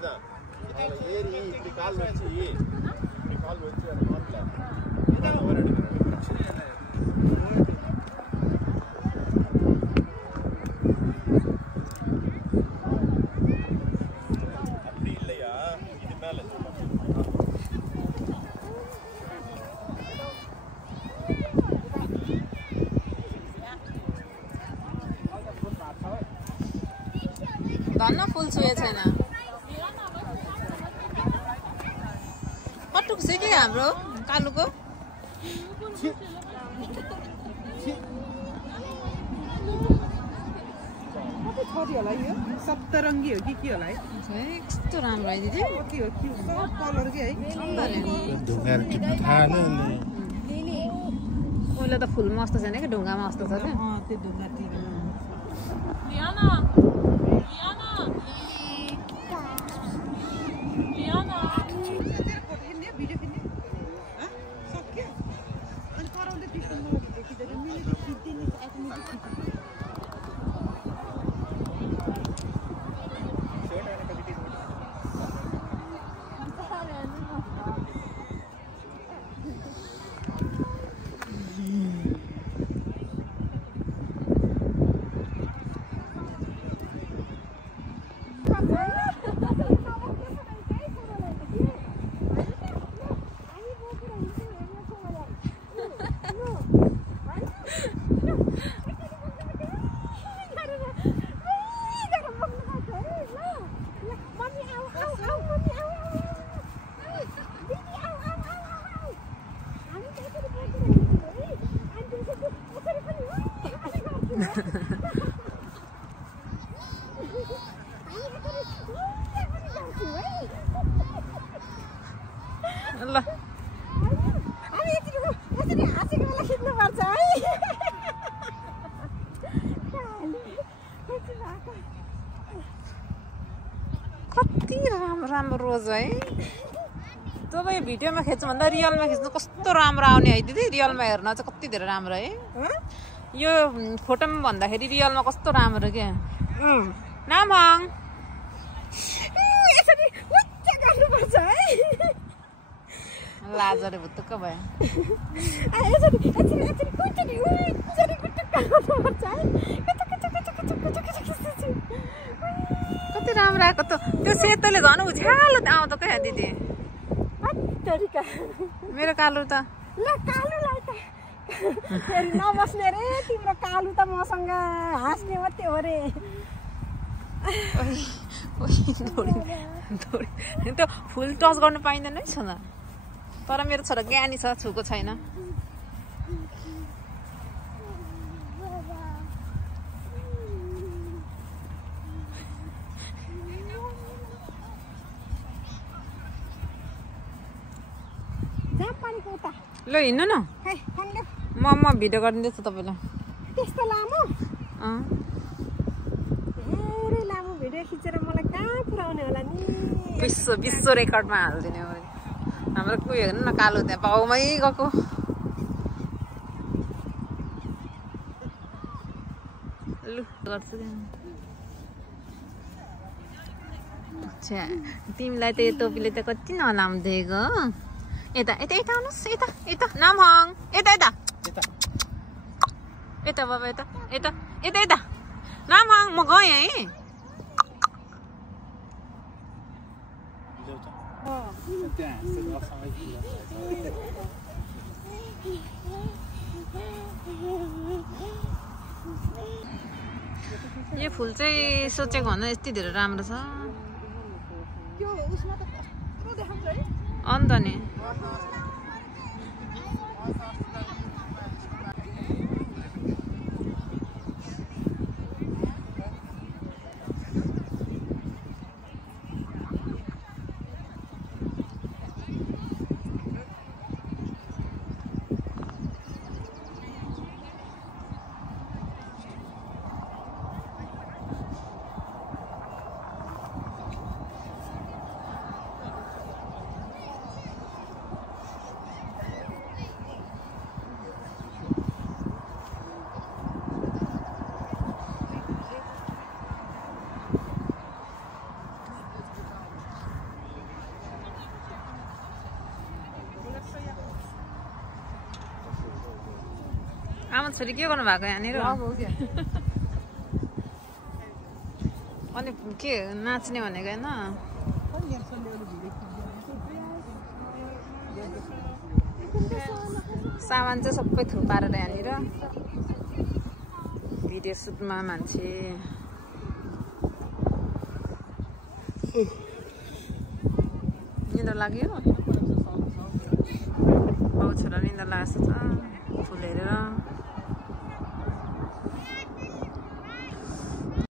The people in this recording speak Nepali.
కదా ఏరి ఇప్పుడు కాల్ వచ్చి అది మాట్లా அப்படி இல்லையா இது மேல धन्न फुल छुए छैन पटुक छ कि हाम्रो कालुको छोरी होला यो सप्तरङ्गी हो कि के होला है कस्तो राम्रो है दिदी कति हो कि सब कलर के है ढुङ्गाहरू टिप्नु थाहा पहिला त फुलमा अस्तो छैन कि ढुङ्गामा अस्तो छ क्या त्यो ढुङ्गा टिप्नु ल कति राम्रो राम्रो रोज है तपाईँ भिडियोमा खिच्नु भन्दा रियलमा खिच्नु कस्तो राम्रो आउने है दिदी रियलमा हेर्न चाहिँ कति धेरै राम्रो है यो फोटोमा भन्दाखेरि रियलमा कस्तो राम्रो क्या नामहाङ लाजरे भुत्तुक्क भयो कति राम्रो आएको त त्यो सेतोले झन् उज्यालो आउँछ क्या दिदी मेरो कालु त नबस्ने रे तिम्रो कालु त मसँग हाँस्ने मात्रै हो रे त्यो फुल टच गर्नु पाइँदैन है छोरा तर मेरो छोरा ज्ञानी छ छुको छैन ल हिँड्नु न म भिडियो गरिदिँदैछु तपाईँलाई त्यस्तो लामो धेरै लामो भिडियो खिचेर मलाई कहाँ पुऱ्याउने होला नि विश्व रेकर्डमा हालिदिने हो हाम्रो कोही हेर्नु न कालो त्यहाँ पाउमै गएको लु गर्छु अच्छा तिमीलाई त यो टोपीले त कति नलाम दिएको यता यता यता आउनुहोस् यता यता नामहाङ यता यता यता बाबा यता यता यता यता नामहाङ म गएँ है यो फुल चाहिँ सोचेको भन्दा यति धेरै राम्रो छ अन्त नि आमा छोरी के गर्नु भएको यहाँनिर अनि के नाच्ने भनेको होइन सामान चाहिँ सबै थुपारेर यहाँनिर भिडियो सुटमा मान्छे निन्द्रा लाग्यो बाउ छोरा निन्द्रा लागेको छ फुल हेरेर